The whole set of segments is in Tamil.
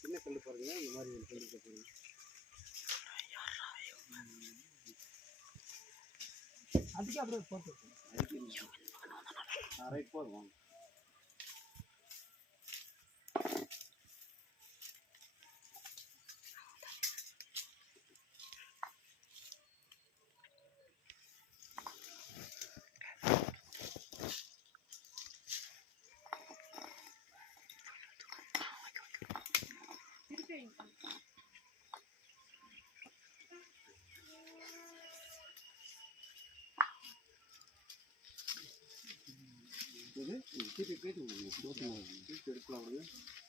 சின்ன கல் பாருங்க, இந்த மாதிரி ஒரு கல் பாருங்க. அதுக்கு அப்புறம் போட்டு ரைட் போதும்.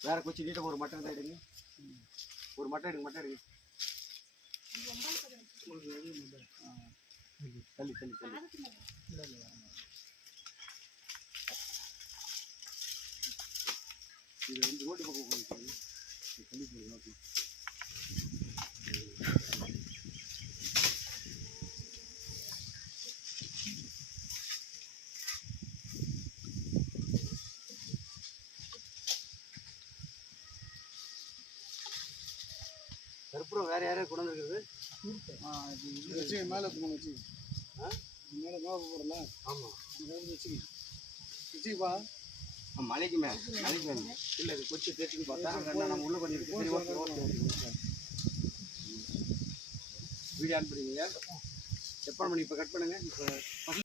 வேற கொச்சி நீட்ட ஒரு மட்டன் தான் எடுங்க. ஒரு மட்டன் எடுங்க, மட்டன் எடுங்க. தள்ளி தள்ளி தள்ளி இது வந்து ரோட்டு பக்கம் தள்ளி போடுங்க. கருப்புறம் வேறு யாரையும் கொண்டு வந்துருக்குது. வச்சு மேலே வச்சு மேலே போடல. ஆமாம், வச்சுப்பா. மலைக்கு மேலே மலைக்கு மேலே இல்லை, இது கொச்சி தேய்ச்சின்னு பார்த்தா அங்கே நம்ம உள்ளே பண்ணியிருக்கு. சரி, okay okay okay. Video on பண்ணுவீங்க. எப்போ பண்ணி இப்போ கட் பண்ணுங்கள். இப்போ